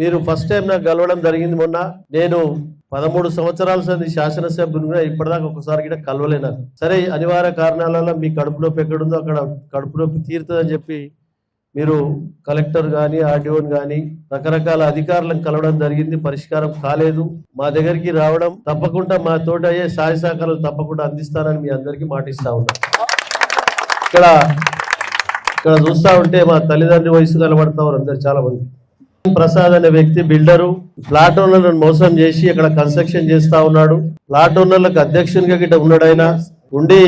మీరు first time నాకు కలవడం జరిగింది మొన్న. నేను 13 సంవత్సరాల సంది శాసనసభ్యునిగా ఇప్పటిదాకా ఒకసారి కూడా కలవలేను. సరే, అనివార్య కారణాల వల్ల మీ కడుపు నొప్పి ఎక్కడుందో అక్కడ కడుపు నొప్పి తీరుతుందని చెప్పి మీరు కలెక్టర్ కానీ ఆర్డీఓని కానీ రకరకాల అధికారులను కలవడం జరిగింది. పరిష్కారం కాలేదు. మా దగ్గరికి రావడం తప్పకుండా మా తోట అయ్యే సహాయ సహకారాలు తప్పకుండా అందిస్తానని మీ అందరికీ మాటిస్తా ఉన్నాను. ఇక్కడ చూస్తా ఉంటే మా తల్లిదండ్రి వయసు కనబడతారు అందరు చాలా మంది. ప్రసాద్ అనే వ్యక్తి బిల్డరు, ప్లాట్ ఓనర్లను మోసం చేసి అక్కడ కన్స్ట్రక్షన్ చేస్తా ఉన్నాడు. ప్లాట్ ఓనర్లకు అధ్యక్షునిగా గిట్ట ఉన్నాడు. ఆయన ఉండి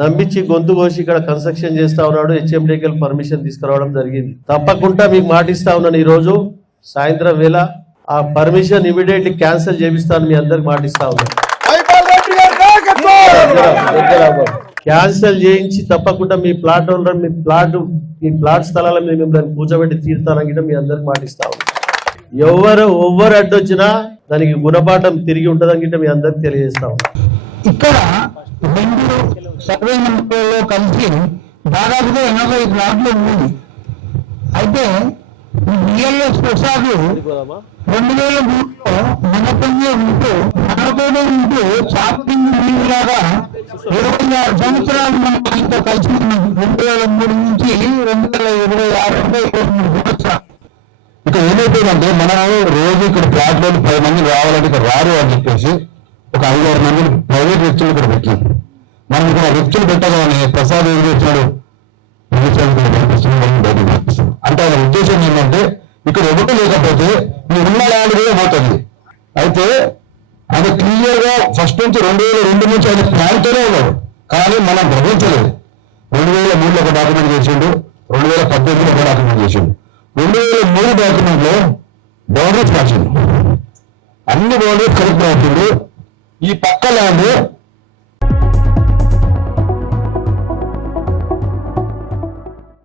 నమ్మించి గొంతు కోసి ఇక్కడ కన్స్ట్రక్షన్ చేస్తా ఉన్నాడు. హెచ్ఎండికి పర్మిషన్ తీసుకురావడం జరిగింది. తప్పకుండా మీకు మాటిస్తా ఉన్నాను, ఈ రోజు సాయంత్రం వేళ ఆ పర్మిషన్ ఇమీడియట్లీ క్యాన్సిల్ చేపిస్తాను. మీ అందరికి మాటిస్తా ఉన్నాను. క్యాన్సిల్ చేయించి తప్పకుండా మీ ప్లాట్ ఓనర్ మీ ప్లాట్ స్థలాల మీద మిమ్మల్ని కూర్చోబెట్టి తీరుతానని మీ అందరికి మాటిస్తా ఉన్నాను. ఎవరు అడ్డొచ్చినా దానికి గుణపాఠం తిరిగి ఉంటుందని మీ అందరికి తెలియజేస్తా ఉన్నాను. ఇక్కడ 2 సర్వే నెంబర్లో కలిసి దాదాపుగా 80 ప్లాట్లు ఉంది. అయితే బిఎల్ఎస్ ప్రసాద్ 2003లో మనతోనే ఉంటూ షాపింగ్ లాగా 26 సంవత్సరాలు మనతో కలిసి ఉన్నాం. 2003 నుంచి 2026 సంవత్సరాలు. ఇక ఏమైపోయిందంటే మనం రోజు ఇక్కడ ప్లాట్లో 10 మంది రావాలంటే ఇక్కడ రారు అని చెప్పేసి ఒక 5-6 మంది ప్రైవేట్ వ్యక్తులు ఇక్కడ పెట్టాం. మనం ఇక్కడ వ్యక్తులు పెట్టగానే ప్రసాద్ ఏం చేస్తున్నాడు, అంటే ఆయన ఉద్దేశం ఏంటంటే ఇక్కడ ఒకటి లేకపోతే ఈ ఉన్న ల్యాండ్ కూడా పోతుంది. అయితే అది క్లియర్ గా ఫస్ట్ నుంచి 2002 నుంచి ఆయన ప్లాన్తోనే ఉన్నాడు, కానీ మనం గ్రహించలేదు. 2003లో ఒక డాక్యుమెంట్ చేసిండు, 2018లో ఒక డాక్యుమెంట్ చేసిండు. 2003 డాక్యుమెంట్ లో బౌండరీస్ మార్చిండు, అన్ని బౌండరీస్ కరెక్ట్ అవుతుంది. ఈ పక్క ల్యాండ్